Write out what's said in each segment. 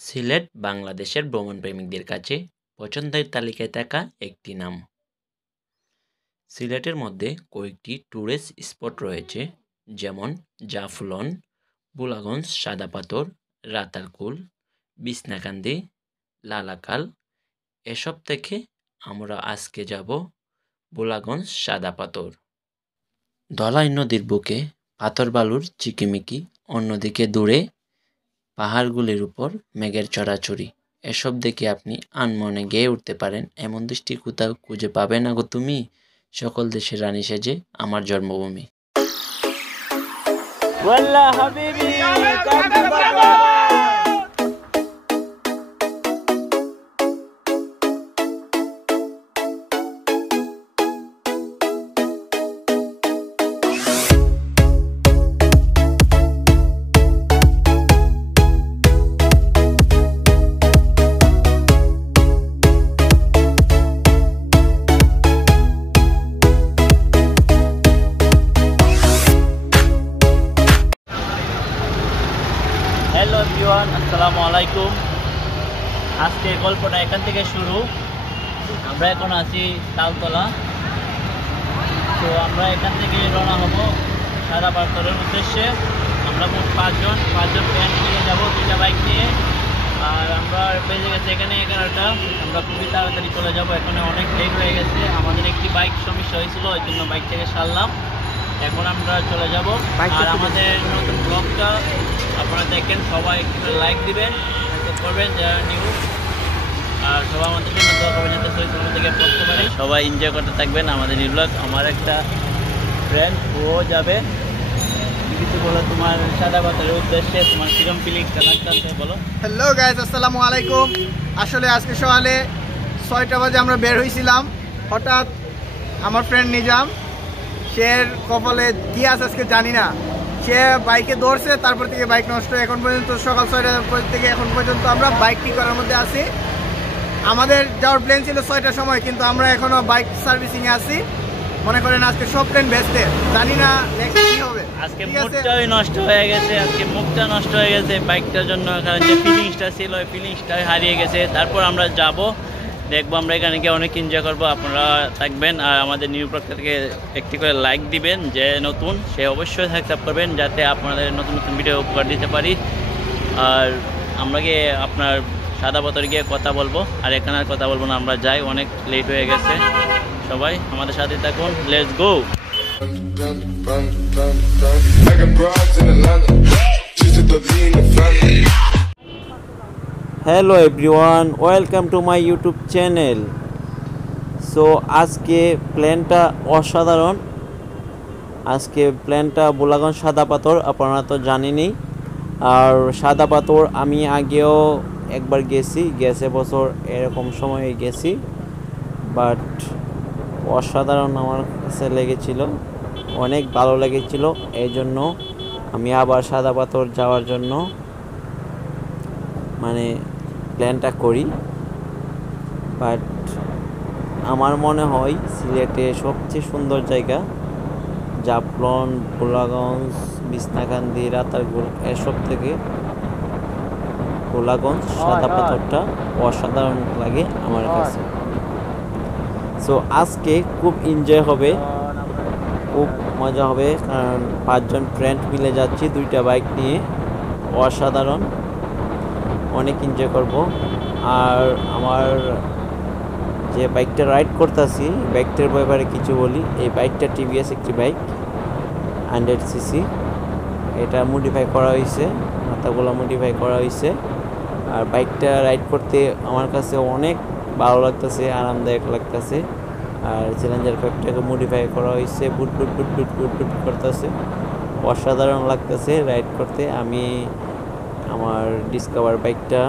সিলেট বাংলাদেশের ভ্রমণপ্রেমিকদের কাছে পছন্দের তালিকায় থাকা একটি নাম। সিলেটের মধ্যে কয়েকটি ট্যুরিস্ট স্পট রয়েছে, যেমন জাফলং, ভোলাগঞ্জ, সাদা পাথর, রাতারকুল, বিসনাকান্দি, লালাকাল। এসব থেকে আমরা আজকে যাব ভোলাগঞ্জ সাদা পাথর। ধলাই নদীর বুকে পাথর বালুর চিকিমিকি, অন্যদিকে দূরে পাহাড়গুলির উপর মেঘের চড়াচড়ি। এসব দেখে আপনি আনমনে গেয়ে উঠতে পারেন, এমন দৃষ্টি কোথাও খুঁজে পাবে না গো তুমি। সকল দেশের রানী সেজে আমার জন্মভূমি। হ্যালো এভরিওয়ান, আসসালামু আলাইকুম। আজকের গল্পটা এখান থেকে শুরু। আমরা এখন আছি তালতলা। তো আমরা এখান থেকে রওনা হব সাদা পাথরের উদ্দেশ্যে। আমরা মোট পাঁচজন ফ্রেন্ড নিয়ে যাবো, 2টা বাইক নিয়ে। আর আমরা বেজে গেছে এখানে 11টা। আমরা খুবই তাড়াতাড়ি চলে যাব, এখানে অনেক লেট হয়ে গেছে। আমাদের একটি বাইক সমস্যা হয়েছিল, ওই জন্য বাইক থেকে সারলাম। এখন আমরা চলে যাব। আর আমাদের নতুন ব্লগটা আপনারা দেখেন, সবাই একটু লাইক দিবেন, করবেন যারা নিউ। আর সবাই আমাদের জন্য দোয়া করবেন যাতে সৈকত থেকে পড়তে পারে। সবাই এনজয় করতে থাকবেন আমাদের নিউ ব্লগ। আমার একটা ফ্রেন্ড ও যাবে, কিছু বলো তোমার সাদা পাথরের উদ্দেশ্যে, তোমার কিরম ফিলিংসটা লাগতেছে বলো। হ্যালো গাইজ, আসসালামু আলাইকুম। আসলে আজকে সকালে 6টা বাজে আমরা বের হয়েছিলাম। হঠাৎ আমার ফ্রেন্ড নিজাম, সে কপালে কি আছে আজকে জানি না, সে বাইকে দৌড়ছে, তারপর থেকে বাইক নষ্ট। এখন পর্যন্ত সকাল 6টা থেকে এখন পর্যন্ত আমরা বাইক ঠিক করার মধ্যে আছি। আমাদের যাওয়ার প্ল্যান ছিল 6টার সময়, কিন্তু আমরা এখনো বাইক সার্ভিসিংয়ে আছি। মনে করেন আজকে সব প্ল্যান বেস্টে, জানি না নেক্সট কি হবে। আজকে মুডটাই নষ্ট হয়ে গেছে, আজকে মুডটা নষ্ট হয়ে গেছে বাইকটার জন্য। কারণ যে ফিলিংসটা ছিল ওই ফিলিংসটাই হারিয়ে গেছে। তারপর আমরা যাব, দেখবো আমরা এখানে গিয়ে অনেক এনজয় করবো। আপনারা থাকবেন আর আমাদের নিউ ব্লগটা থেকে একটি করে লাইক দিবেন। যে নতুন সে অবশ্যই সাবস্ক্রাইব করবেন, যাতে আপনাদের নতুন নতুন ভিডিও উপকার দিতে পারি। আর আমরা গিয়ে আপনার সাদা পাথরে গিয়ে কথা বলবো। আর এখানে আর কথা বলবো না, আমরা যাই, অনেক লেট হয়ে গেছে। সবাই আমাদের সাথে থাকুন, let's go. Hello everyone, welcome to my YouTube channel. So আজকে প্ল্যানটা অসাধারণ। আজকে প্ল্যানটা ভোলাগঞ্জ সাদা পাথর, আপনারা তো জানেনই। আর সাদা পাথর আমি আগেও একবার গেছে বছর এরকম সময়ে গেছি, বাট অসাধারণ আমার কাছে লেগেছিল, অনেক ভালো লেগেছিল। এই জন্য আমি আবার সাদা পাথর যাওয়ার জন্য মানে প্ল্যানটা করি। বাট আমার মনে হয় সিলেটে সবচেয়ে সুন্দর জায়গা জাফলং, ভোলাগঞ্জ, বিসনাকান্দি, রাতারকুল, এসব থেকে ভোলাগঞ্জ সাদা পাথরটা অসাধারণ লাগে আমার কাছে। সো আজকে খুব এনজয় হবে, খুব মজা হবে, কারণ 5জন ফ্রেন্ড মিলে যাচ্ছি 2টা বাইক নিয়ে। অসাধারণ, অনেক এনজয় করব। আর আমার যে বাইকটা রাইড করতেছি, বাইকটার ব্যাপারে কিছু বলি। এই বাইকটা টিভিএস একটি বাইক, 100cc। এটা মডিফাই করা হয়েছে, মাথাগুলো মডিফাই করা হয়েছে। আর বাইকটা রাইড করতে আমার কাছে অনেক ভালো লাগতেছে, আরামদায়ক লাগতেছে। আর চ্যালেঞ্জার প্যাকটাকে মডিফাই করা হয়েছে, বুট বুট বুট বুট বুট বুট করতেছে, অসাধারণ লাগতেছে রাইড করতে। আমি আমার ডিসকভার বাইকটা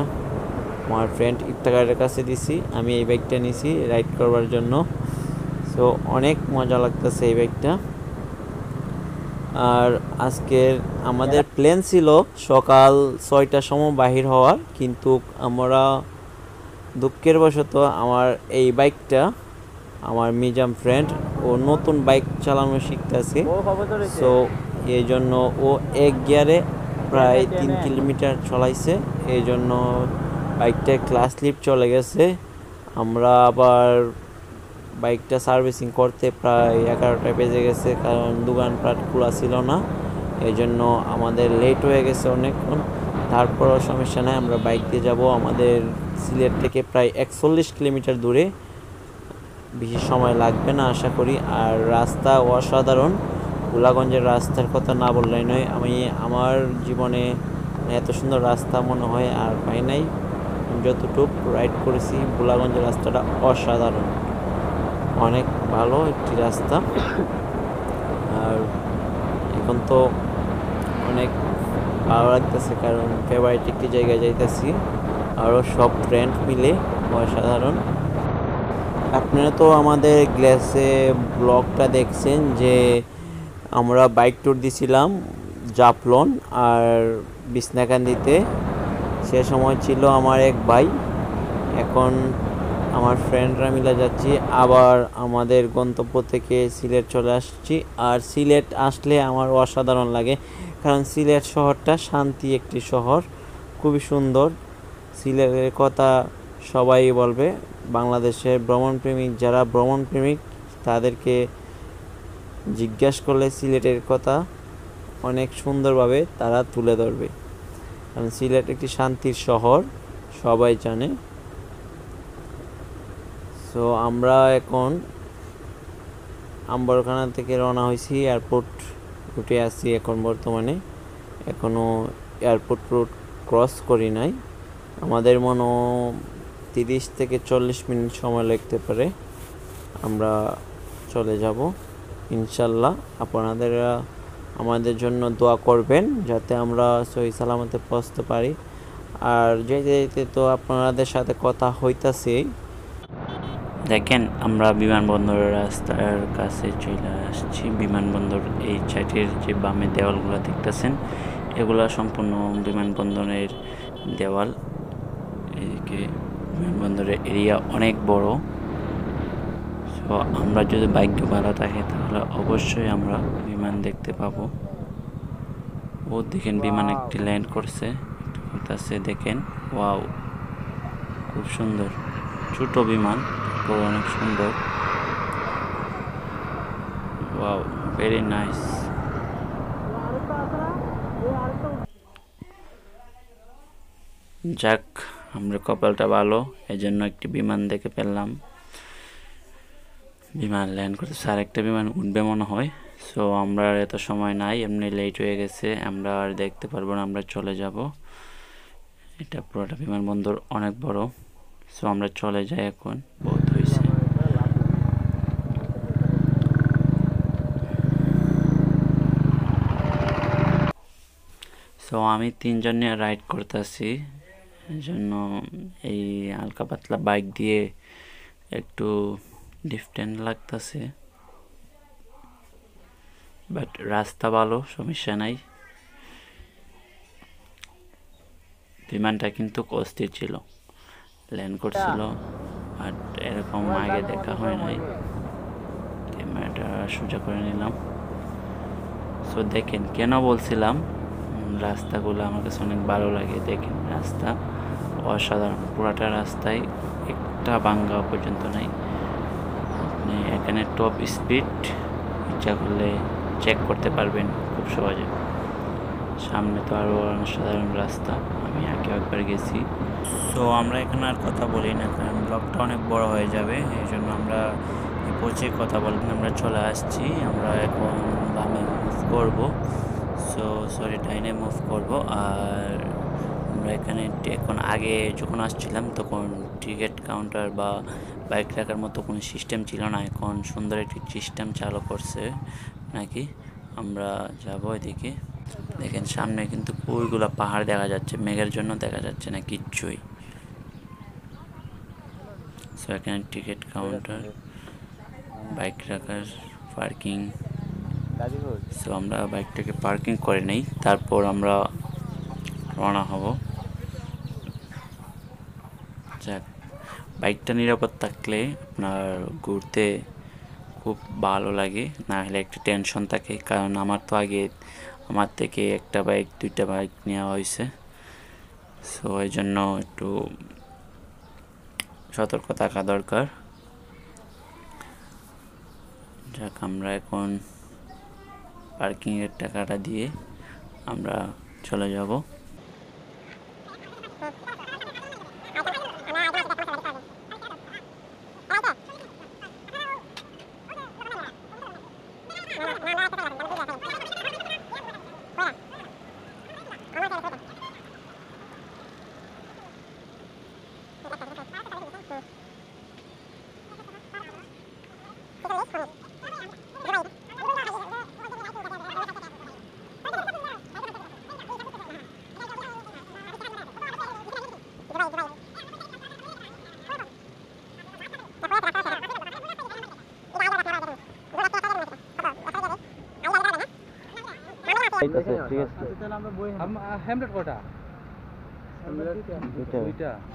আমার ফ্রেন্ড ইফতাকারের কাছে দিছি, আমি এই বাইকটা নিছি রাইড করবার জন্য। সো অনেক মজা লাগতেছে এই বাইকটা। আর আজকের আমাদের প্ল্যান ছিল সকাল 6টার সময় বাহির হওয়ার, কিন্তু আমরা দুঃখের বশত আমার এই বাইকটা আমার মিজাম ফ্রেন্ড ও নতুন বাইক চালানো শিখতেছে। সো এই জন্য ও এক গিয়ারে প্রায় 3 কিলোমিটার চলাইছে, এই জন্য বাইকটা ক্লাস স্লিপ চলে গেছে। আমরা আবার বাইকটা সার্ভিসিং করতে প্রায় 11টা বেজে গেছে, কারণ দোকানপাট খোলা ছিল না, এই জন্য আমাদের লেট হয়ে গেছে অনেকক্ষণ। তারপরও সমস্যা নাই, আমরা বাইক দিয়ে যাব। আমাদের সিলেট থেকে প্রায় 41 কিলোমিটার দূরে, বেশি সময় লাগবে না আশা করি। আর রাস্তা অসাধারণ, ভোলাগঞ্জের রাস্তার কথা না বললেই নয়। আমি আমার জীবনে এত সুন্দর রাস্তা মনে হয় আর পাই নাই। যতটুকু রাইড করেছি ভোলাগঞ্জের রাস্তাটা অসাধারণ, অনেক ভালো একটি রাস্তা। আর এখন তো অনেক ভালো লাগতেছে, কারণ ফেভারিট একটি জায়গায় যাইতেছি, আরও সব ফ্রেন্ড মিলে অসাধারণ। আপনারা তো আমাদের গ্লাসে ব্লগটা দেখছেন যে আমরা বাইক ট্যুর দিছিলাম জাফলং আর বিছনাকান্দিতে। সে সময় ছিল আমার এক ভাই, এখন আমার ফ্রেন্ডরা মিলে যাচ্ছি। আবার আমাদের গন্তব্য থেকে সিলেট চলে আসছি। আর সিলেট আসলে আমার অসাধারণ লাগে, কারণ সিলেট শহরটা শান্তি একটি শহর, খুবই সুন্দর। সিলেটের কথা সবাই বলবে, বাংলাদেশের ভ্রমণপ্রেমিক যারা ভ্রমণপ্রেমিক তাদেরকে জিজ্ঞাসা করলে সিলেটের কথা অনেক সুন্দরভাবে তারা তুলে ধরবে, কারণ সিলেট একটি শান্তির শহর, সবাই জানে। সো আমরা এখন আম্বরখানা থেকে রওনা হয়েছি, এয়ারপোর্ট রুটে আছি এখন বর্তমানে, এখনও এয়ারপোর্ট রুট ক্রস করি নাই। আমাদের মনে 30 থেকে 40 মিনিট সময় লাগতে পারে, আমরা চলে যাব ইনশাল্লাহ। আপনারা আমাদের জন্য দোয়া করবেন যাতে আমরা সহি সালামতে পৌঁছতে পারি। আর যেতে যেতে তো আপনাদের সাথে কথা হইতাছে। দেখেন আমরা বিমানবন্দরের রাস্তার কাছে চলে আসছি। বিমানবন্দর এই সাইডের যে বামে দেওয়ালগুলো দেখতেছেন, এগুলা সম্পূর্ণ বিমানবন্দরের দেওয়াল। এদিকে বিমানবন্দরের এরিয়া অনেক বড়। সো আমরা যদি ভাগ্য ভালো থাকে তাহলে অবশ্যই আমরা বিমান দেখতে পাবো। ও দেখেন বিমান একটি ল্যান্ড করছে, দেখেন, ওয়াও, খুব সুন্দর। ছোট বিমান, অনেক সুন্দর, ওয়াও, ভেরি নাইস। যাক, আমরা কপালটা ভালো, এজন্য একটি বিমান দেখে ফেললাম। বিমান ল্যান্ড করতেছে, আর একটা বিমান উঠবে মনে হয়। সো আমরা আর এত সময় নাই, এমনি লেট হয়ে গেছে, আমরা আর দেখতে পারবো না, আমরা চলে যাব। এটা পুরোটা বিমানবন্দর অনেক বড়। সো আমরা চলে যাই এখন, বহুত হয়েছে। সো আমি 3 জন নিয়ে রাইড করতেছি, এই জন্য এই হালকা পাতলা বাইক দিয়ে একটু ডিফারেন্ট লাগতেছে, বাট রাস্তা ভালো, সমস্যা নাই। বিমানটা কিন্তু অস্থির ছিল, ল্যান্ড করছিল, আর এরকম আগে দেখা হয় নাই। ক্যামেরাটা সোজা করে নিলাম। সো দেখেন, কেন বলছিলাম রাস্তাগুলো আমার কাছে অনেক ভালো লাগে। দেখেন রাস্তা অসাধারণ, পুরাটা রাস্তায় একটা ভাঙ্গা পর্যন্ত নাই। আপনি এখানে টপ স্পিড ইচ্ছা করলে চেক করতে পারবেন খুব সহজে। সামনে তো আরও অসাধারণ রাস্তা, আমি আগে একবার গেছি। তো আমরা এখানে আর কথা বলি না, কারণ ব্লগটা অনেক বড় হয়ে যাবে, এই জন্য আমরা পৌঁছে কথা বলবেন। আমরা চলে আসছি, আমরা এখন বামে মুভ করবো, ডাইনে মুভ করব। আর আমরা এখানে এখন, আগে যখন আসছিলাম তখন টিকিট কাউন্টার বা বাইক রাখার মতো কোনো সিস্টেম ছিল না, এখন সুন্দর একটি সিস্টেম চালু করছে নাকি। আমরা যাব এদিকে। দেখেন সামনে কিন্তু ওইগুলো পাহাড় দেখা যাচ্ছে, মেঘের জন্য দেখা যাচ্ছে না কিচ্ছুই। সো এখানে টিকিট কাউন্টার, বাইক রাখার, পার্কিং। সো আমরা বাইকটাকে পার্কিং করে নেই, তারপর আমরা রওনা হব। যাক, বাইকটা নিরাপদ থাকলে আপনার ঘুরতে খুব ভালো লাগে, না হলে একটা টেনশন থাকে। কারণ আমার তো আগে আমার থেকে একটা বাইক দুইটা বাইক নেওয়া হয়েছে। সো এই জন্য একটু সতর্ক থাকা দরকার। যাক, আমরা এখন পার্কিংয়ের টাকাটা দিয়ে আমরা চলে যাব।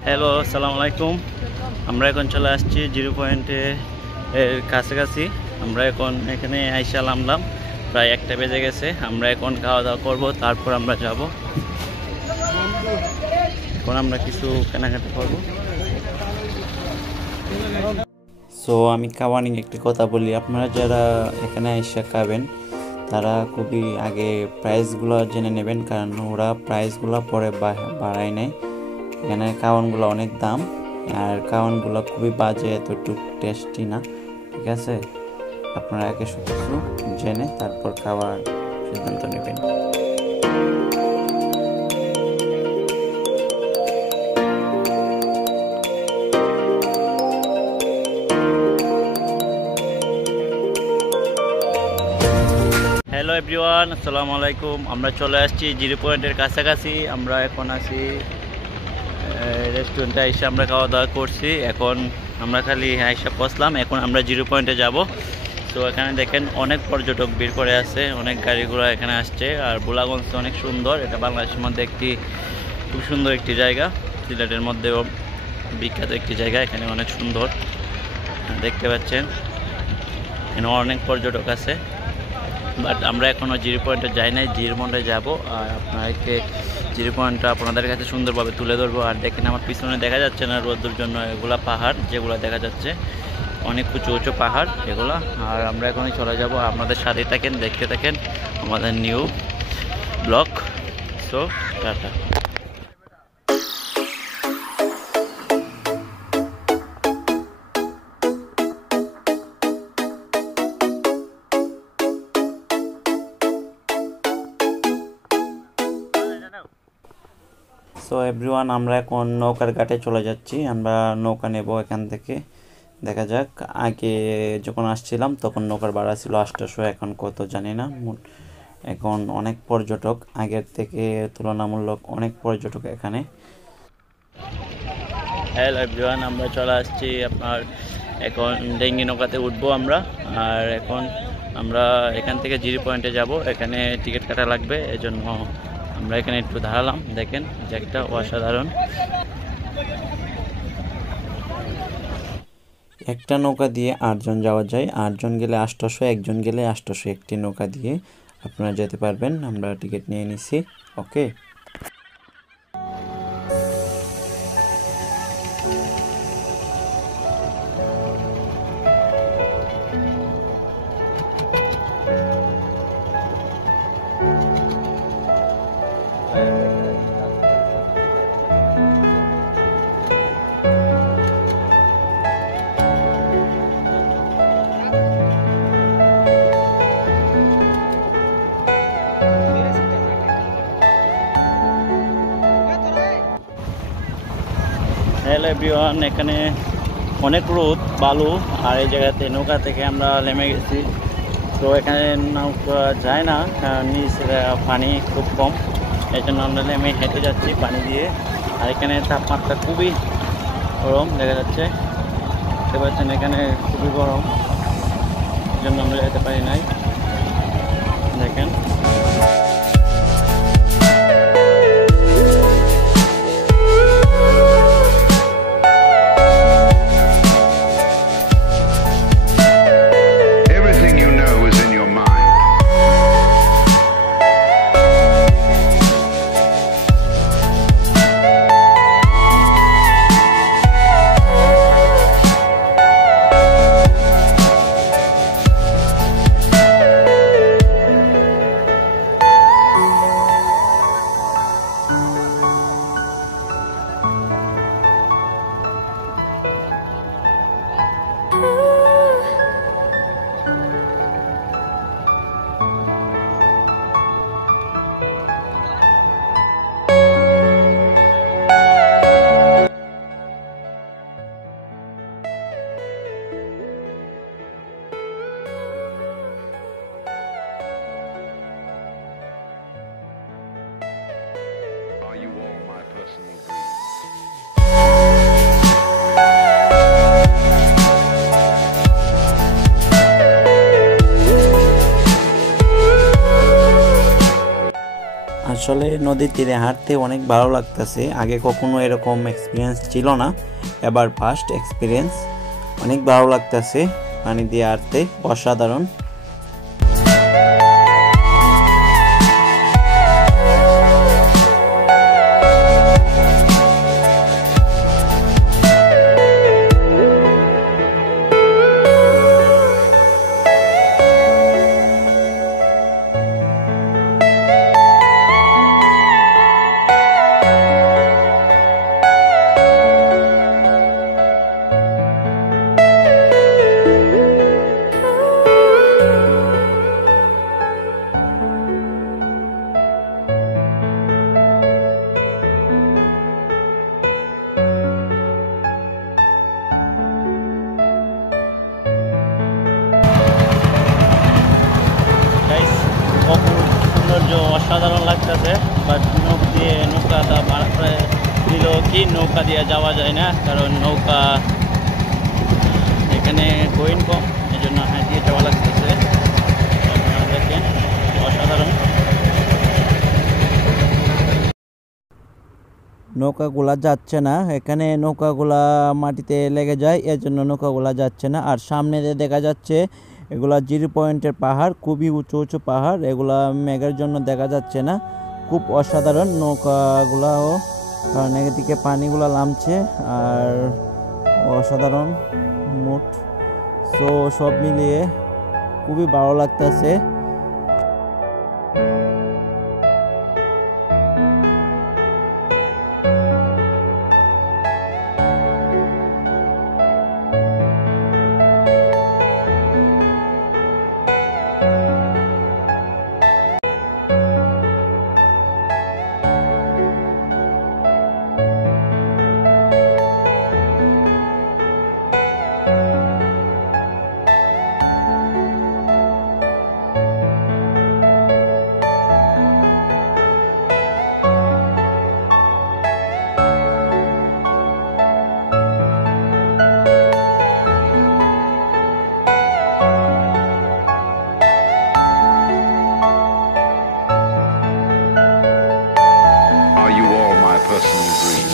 হ্যালো, আসসালামু আলাইকুম। আমরা এখন চলে আসছি 0 পয়েন্টে এর কাছাকাছি। আমরা এখন এখানে আইসা নামলাম, প্রায় 1টা বেজে গেছে। আমরা এখন খাওয়া দাওয়া করবো, তারপর আমরা যাব। এখন আমরা কিছু কেনাকাটা করবো। সো আমি খাওয়া নিয়ে একটি কথা বলি, আপনারা যারা এখানে এসে খাবেন তারা খুবই আগে প্রাইসগুলো জেনে নেবেন, কারণ ওরা প্রাইসগুলো পরে বাড়ায় নেয়। এখানে খাওয়ানগুলো অনেক দাম, আর খাওয়ানগুলো খুবই বাজে, এতটুকু টেস্টি না। ঠিক আছে, আপনারা আগে সব কিছু জেনে তারপর খাওয়ার সিদ্ধান্ত নেবেন। হ্যালো এভরিওয়ান, আসসালামু আলাইকুম। আমরা চলে আসছি 0 পয়েন্টের কাছাকাছি। আমরা এখন আছি রেস্টুরেন্টে এসে আমরা খাওয়া দাওয়া করছি। এখন আমরা খালি আইসা পৌঁছলাম, এখন আমরা 0 পয়েন্টে যাব। তো এখানে দেখেন অনেক পর্যটক ভিড় করে আছে, অনেক গাড়ি ঘোড়া এখানে আসছে। আর ভোলাগঞ্জ অনেক সুন্দর, এটা বাংলাদেশের মধ্যে একটি খুব সুন্দর একটি জায়গা, সিলেটের মধ্যেও বিখ্যাত একটি জায়গা। এখানে অনেক সুন্দর দেখতে পাচ্ছেন, এখানে অনেক পর্যটক আছে। বাট আমরা এখনও 0 পয়েন্টে যাই নাই, 0 পয়েন্টে যাবো। আর আপনাদেরকে 0 পয়েন্টটা আপনাদের কাছে সুন্দরভাবে তুলে ধরবো। আর দেখেন আমার পিছনে দেখা যাচ্ছে না রোদ্দুর জন্য, এগুলা পাহাড় যেগুলো দেখা যাচ্ছে, অনেক উঁচু উঁচু পাহাড় এগুলা। আর আমরা এখনই চলে যাব, আপনাদের সাথে থাকেন, দেখতে থাকেন আমাদের new blog. So tata. So everyone, আমরা এখন নৌকার ঘাটে চলে যাচ্ছি। আমরা নৌকা নেব এখান থেকে, দেখা যাক। আগে যখন আসছিলাম তখন নৌকার ভাড়া ছিল 800, এখন কত জানি না। এখন অনেক পর্যটক, আগের থেকে তুলনামূলক অনেক পর্যটক এখানে। হ্যালো এভরিওয়ান, আমরা চলে আসছি আপনার এখন ডেঙ্গি নৌকাতে উঠবো আমরা। আর এখন আমরা এখান থেকে 0 পয়েন্টে যাব, এখানে টিকিট কাটা লাগবে, এজন্য আমরা এখানে একটু দাঁড়ালাম। দেখেন জায়গাটা অসাধারণ। একটা নৌকা দিয়ে 8 জন যাওয়া যায়, 8 জন গেলে 800, একজন গেলে 800। একটি নৌকা দিয়ে আপনারা যেতে পারবেন। আমরা টিকিট নিয়ে নিছি, ওকে। হ্যালো এভরিওয়ান, এখানে অনেক রোদ, বালু। আর এই জায়গাতে নৌকা থেকে আমরা নেমে গেছি। তো এখানে নৌকা যায় না, কারণ নিচে পানি খুব কম, এই জন্য আমরা নেমে হেঁটে যাচ্ছি পানি দিয়ে। আর এখানে তাপমাত্রা খুবই গরম দেখা যাচ্ছে, দেখতে পাচ্ছেন এখানে খুবই গরম, এই জন্য আমরা যেতে পারি নাই। দেখেন আসলে নদীর তীরে হাঁটতে অনেক ভালো লাগতেছে। আগে কখনো এরকম এক্সপিরিয়েন্স ছিল না, এবার ফার্স্ট এক্সপিরিয়েন্স। অনেক ভালো লাগতেছে পানি দিয়ে হাঁটতে, অসাধারণ। অসাধারণ লাগতেছে, বাট নৌকাটা প্রায় দিল কি নৌকা দিয়ে যাওয়া যায় না, কারণ নৌকা এখানে গোয়িং কম, এই জন্য হাঁটিয়ে যাওয়া লাগতেছে। দেখেন অসাধারণ। নৌকাগুলা যাচ্ছে না, এখানে নৌকাগুলা মাটিতে লেগে যায়, এর জন্য নৌকাগুলা যাচ্ছে না। আর সামনে দেখা যাচ্ছে এগুলা 0 পয়েন্টের পাহাড়, খুবই উঁচু উঁচু পাহাড়, এগুলা মেঘের জন্য দেখা যাচ্ছে না। খুব অসাধারণ নৌকাগুলাও, কারণ এদিকে পানিগুলা নামছে আর অসাধারণ মুড। সো সব মিলিয়ে খুবই ভালো লাগতেছে। Are you all my personal dream?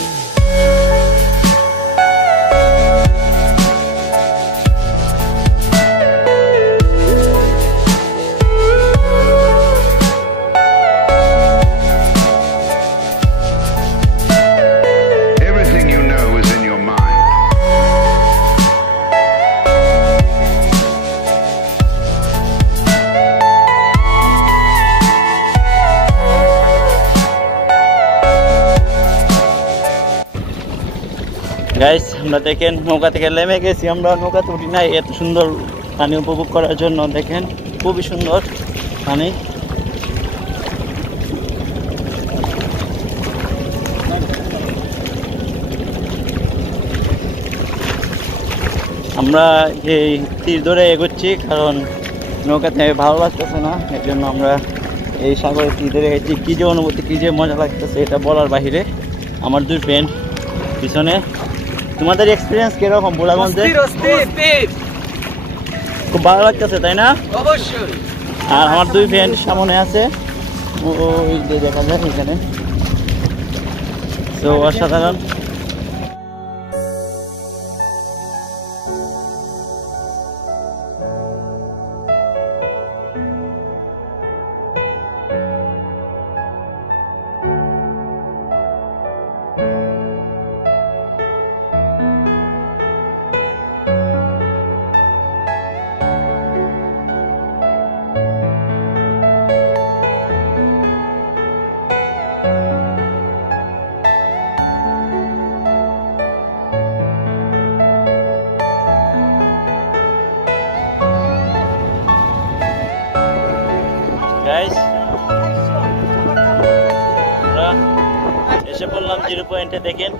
Everything you know is in your mind. Guys, আমরা দেখেন নৌকা থেকে নেমে গেছি, আমরা নৌকাতে উঠি নাই এত সুন্দর পানি উপভোগ করার জন্য। দেখেন খুবই সুন্দর পানি। আমরা এই তীর ধরে এগোচ্ছি, কারণ নৌকাতে ভালো লাগতেছে না, এর জন্য আমরা এই সাগরের তীর ধরে এগেছি। কী যে অনুভূতি, কী যে মজা লাগতেছে, এটা বলার বাহিরে। আমার 2 ফ্রেন্ড পিছনে। তোমাদের এক্সপিরিয়েন্স কিরকম ভোলাগঞ্জে? খুব ভালো লাগতেছে, তাই না? অবশ্যই। আর আমার 2 ফ্রেন্ড সামনে আছে, ওই যে দেখা যায় এখানে। তো অসাধারণ। গাইস, আমরা এসে পড়লাম 0 পয়েন্টে। দেখেন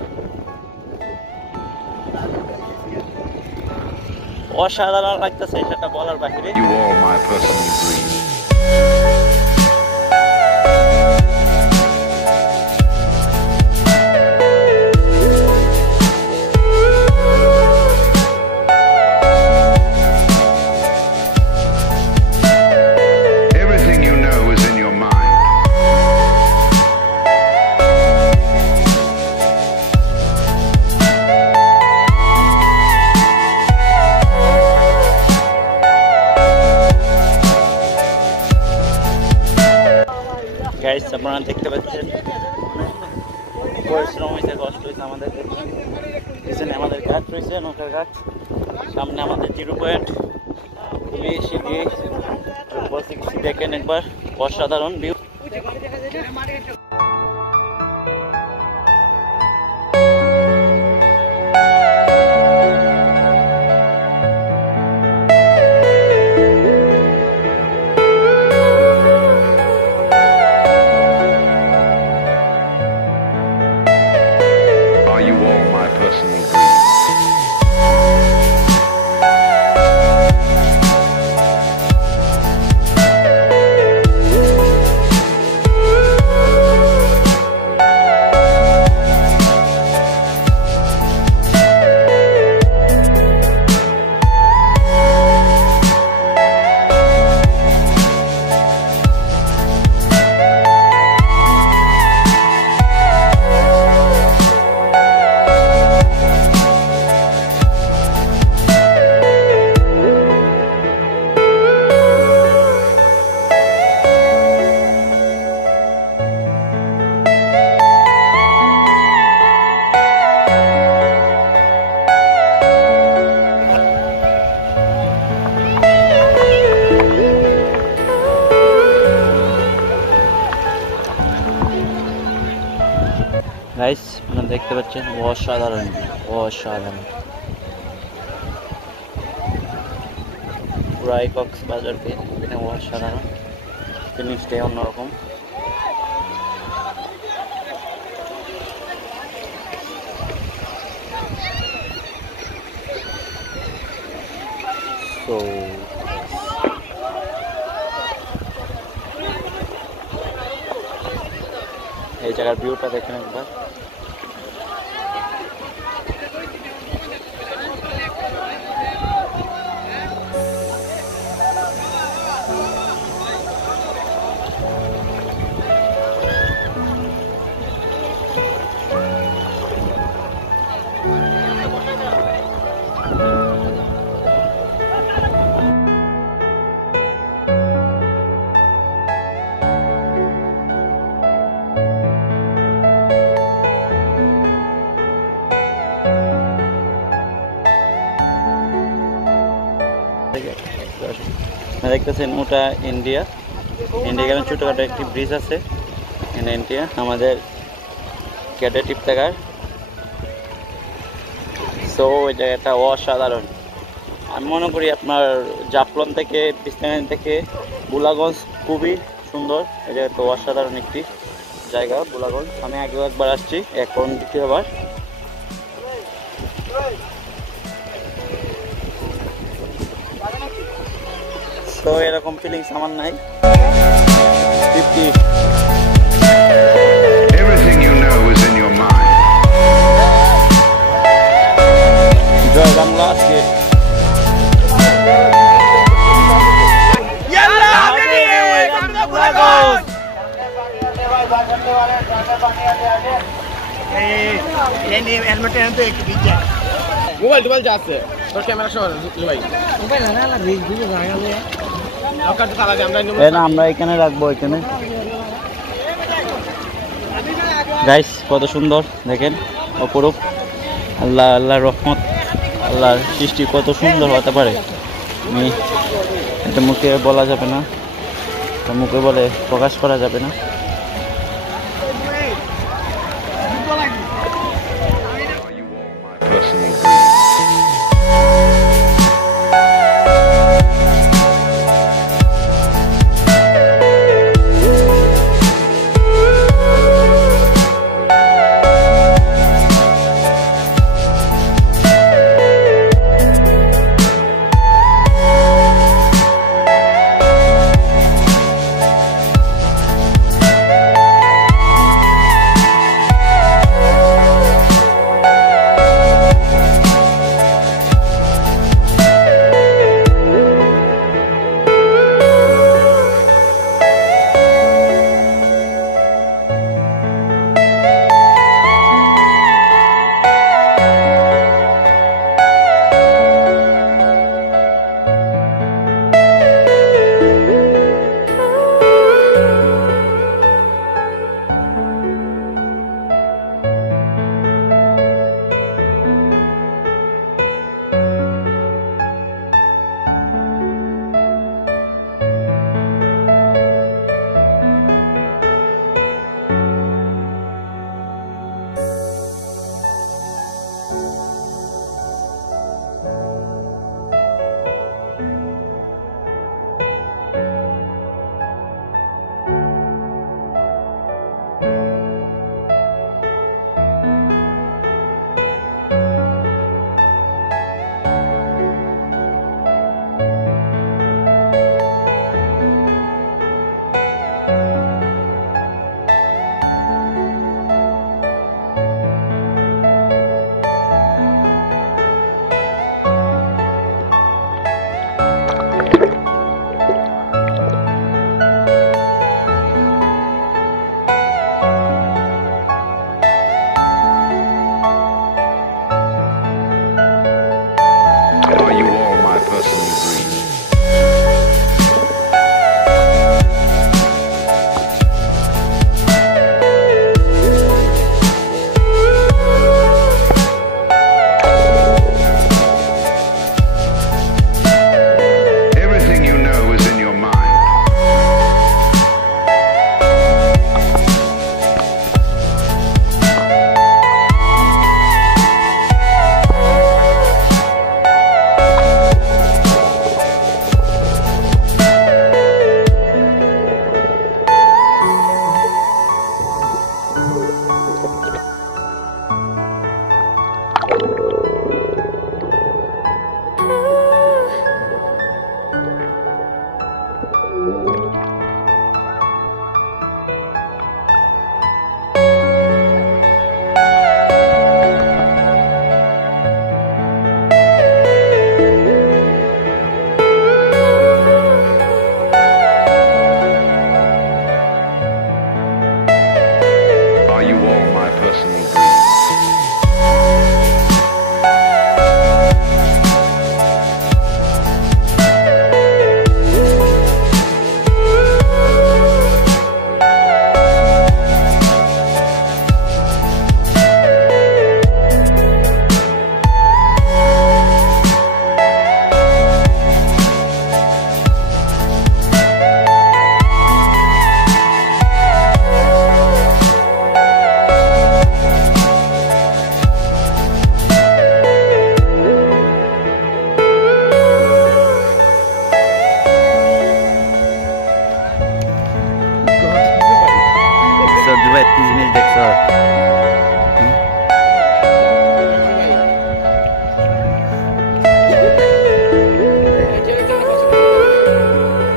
অসাধারণ লাগতেছে, সেটা বলার বাহিরে। You are my personal dream. Everything you know is in your mind. আপনারা দেখতে পাচ্ছেন পরিশ্রম হয়েছে, কষ্ট হয়েছে আমাদের। পিছনে আমাদের ঘাট রয়েছে, নৌকার ঘাট, সামনে আমাদের জিরো পয়েন্ট। খুবই সিঁড়ি দেখেন একবার, অসাধারণ view. Are you all my personal dreams? Guys আপনারা দেখতে পাচ্ছেন অসাধারণ, অসাধারণ। পুরাই কক্সবাজারকে এখানে অসাধারণ, ফিলিংসটাই অন্যরকম। তো এই জায়গার ভিউটা দেখেন একবার। দেখতেছেন ওটা ইন্ডিয়া। এখানে ছোটখাটো একটি ব্রিজ আছে, এখানে ইন্ডিয়া আমাদের ক্যাডে টিপ থাকার। সো ওই জায়গাটা অসাধারণ। আমি মনে করি আপনার জাফলং থেকে, বিসনাকান্দি থেকে ভোলাগঞ্জ খুবই সুন্দর। এই জায়গাটা অসাধারণ একটি জায়গা ভোলাগঞ্জ। আমি আগেও একবার আসছি, এখন দ্বিতীয়বার। তো এরকম ফিলিংস আমার নাই। Everything you know is in your mind. জয় বাংলা। আজকে মোবাইল টোবাইল যা আছে তোর ক্যামেরা সহ ভাই, মোবাইল না না রিল ভিডিও বানালে লকার তো চালাবে। আমরা এখানে রাখবো। এখানে গাইস কত সুন্দর দেখেন, অপরূপ। আল্লাহর রহমত, আল্লাহর সৃষ্টি কত সুন্দর হতে পারে আমি এটা মুখে বলা যাবে না, মুখে বলে প্রকাশ করা যাবে না। Are you all my personal dreams?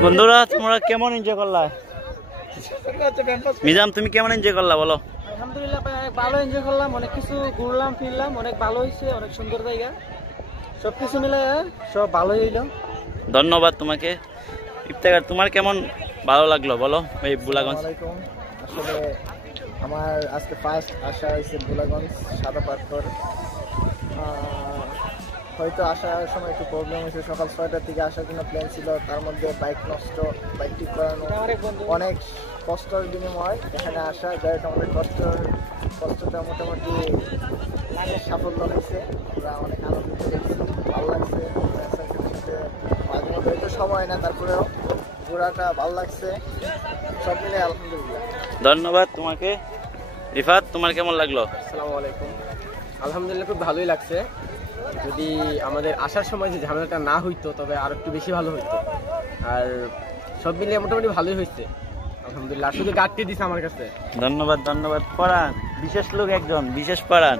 বন্ধুরা তোমরা কেমন এনজয় করলা? মিজাম তুমি কেমন এনজয় করলা বলো? আলহামদুলিল্লাহ ভালো এনজয় করলাম, অনেক কিছু ঘুরলাম ফিরলাম, অনেক ভালো হয়েছে, অনেক সুন্দর জায়গা, সবকিছু মিলে সব ভালোই হইল। ধন্যবাদ তোমাকে। ইফতেখার তোমার কেমন ভালো লাগলো বলো এই ভোলাগঞ্জ? আসলে আমার আজকে ফার্স্ট আসা হয়েছে ভোলাগঞ্জ সাদা পাথর। হয়তো আসার সময় একটু প্রবলেম হয়েছে, সকাল 6টার দিকে আসার জন্য প্ল্যান ছিল, তার মধ্যে বাইক নষ্ট, বাইক ঠিক করানো, অনেক কষ্টের বিনিময় এখানে আসা, যাই হোক আমাদের কষ্টটা মোটামুটি সাফল্য হয়েছে। আমরা অনেক আনন্দিত হয়েছি, ভালো লাগছে। মাঝে মধ্যে হয়তো সময় না, তারপরেও ঘোরাটা ভালো লাগছে, সব মিলে আলহামদুলিল্লাহ। ধন্যবাদ তোমাকে। রিফাত তোমার কেমন লাগলো? আসসালামু আলাইকুম। আলহামদুলিল্লাহ খুব ভালোই লাগছে। যদি আমাদের আসার সময় যে ঝামেলাটা না হইতো তবে আর একটু বেশি ভালো হইতো। আর সব মিলিয়ে মোটামুটি ভালোই হয়েছে আলহামদুলিল্লাহ। শুধু গাড়তে দিছে আমার কাছে। ধন্যবাদ ধন্যবাদ। পড়ান বিশেষ লোক একজন, বিশেষ পড়ান।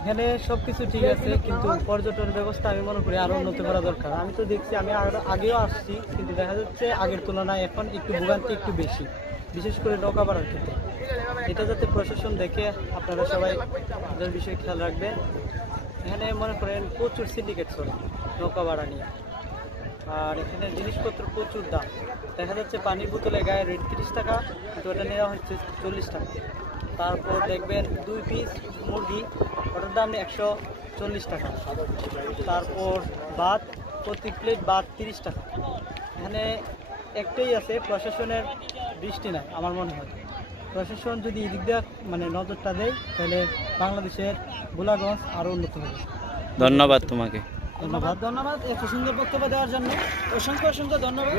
এখানে সবকিছু ঠিক আছে, কিন্তু পর্যটন ব্যবস্থা আমি মনে করি আরো উন্নত করা দরকার। আমি তো দেখছি, আমি আগেও আসছি, কিন্তু দেখা যাচ্ছে আগের তুলনায় এখন একটু ভোগান্তি একটু বেশি, বিশেষ করে নৌকা ভাড়ার ক্ষেত্রে। এটা যাতে প্রশাসন দেখে, আপনারা সবাই এটার বিষয়ে খেয়াল রাখবেন। এখানে মনে করেন প্রচুর সিন্ডিকেট চলে নৌকা ভাড়া নিয়ে, আর এখানে জিনিসপত্র প্রচুর দাম। দেখা যাচ্ছে পানির বোতলে গায়ে রেট 30 টাকা, কিন্তু ওটা নেওয়া হচ্ছে 40 টাকা। তারপর দেখবেন 2 পিস মুরগি, ওটার দাম 140 টাকা। তারপর ভাত, প্রতি প্লেট ভাত 30 টাকা। এখানে একটাই আছে, প্রশাসনের দৃষ্টি নাই আমার মনে হয়। প্রশাসন যদি এদিক দিয়ে মানে নজরটা দেয়, তাহলে বাংলাদেশের ভোলাগঞ্জ আরও উন্নত হবে। ধন্যবাদ তোমাকে। ধন্যবাদ এত সুন্দর বক্তব্য দেওয়ার জন্য, অসংখ্য অসংখ্য ধন্যবাদ।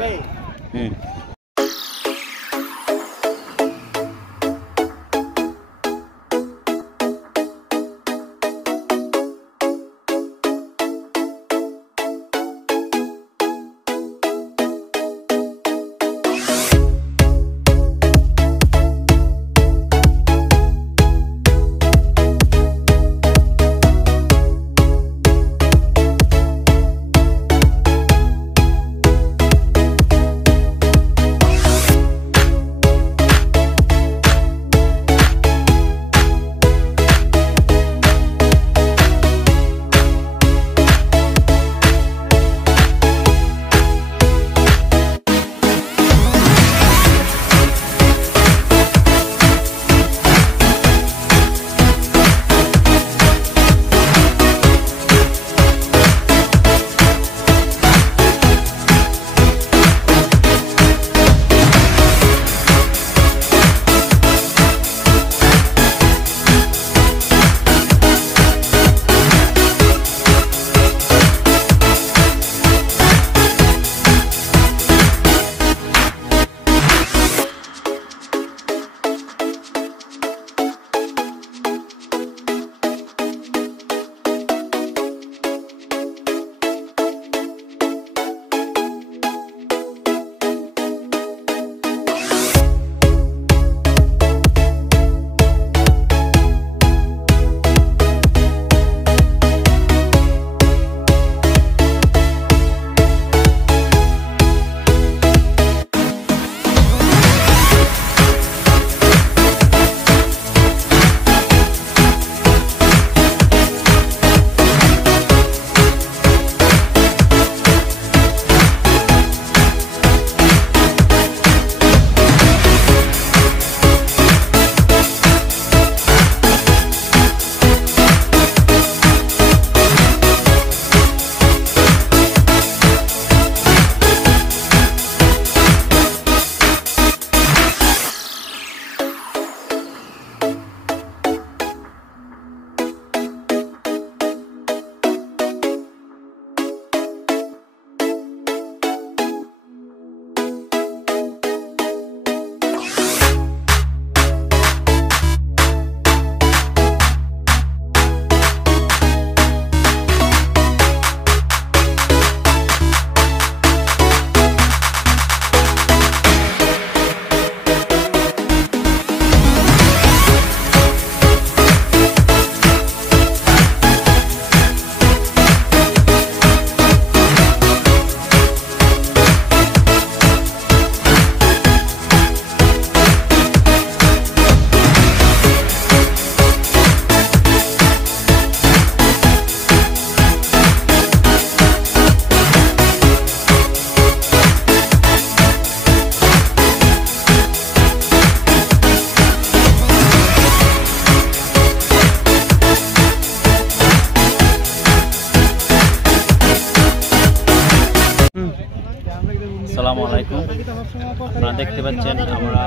আপনারা দেখতে পাচ্ছেন আমরা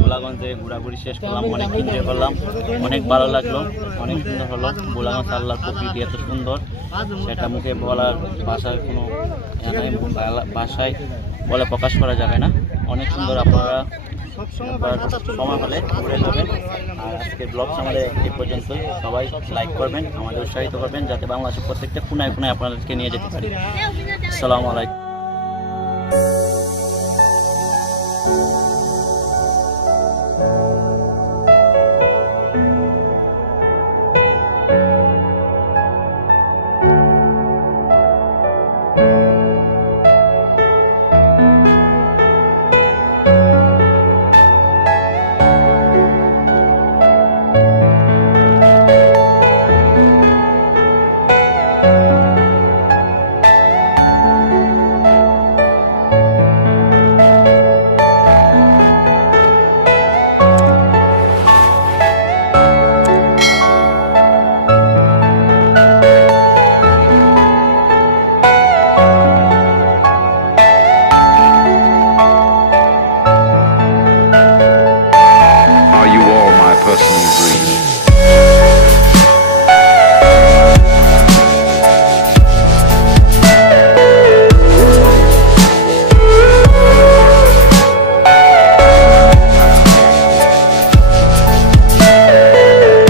ভোলাগঞ্জে ঘোরাঘুরি শেষ করলাম, অনেক এনজয় করলাম, অনেক ভালো লাগলো, অনেক সুন্দর হলো। ভোলাগঞ্জ আল্লাহর প্রকৃতি এত সুন্দর, সেটা মুখে বলার ভাষায় কোনো ভাষায় বলে প্রকাশ করা যাবে না। অনেক সুন্দর, আপনারা সময় হলে ঘুরে যাবেন। আর আজকের ব্লগটা আমাদের এই পর্যন্ত। সবাই লাইক করবেন, আমাদের উৎসাহিত করবেন যাতে বাংলাদেশের প্রত্যেকটা কোনায় কোনায় আপনাদেরকে নিয়ে যেতে পারি। আসসালামু আলাইকুম।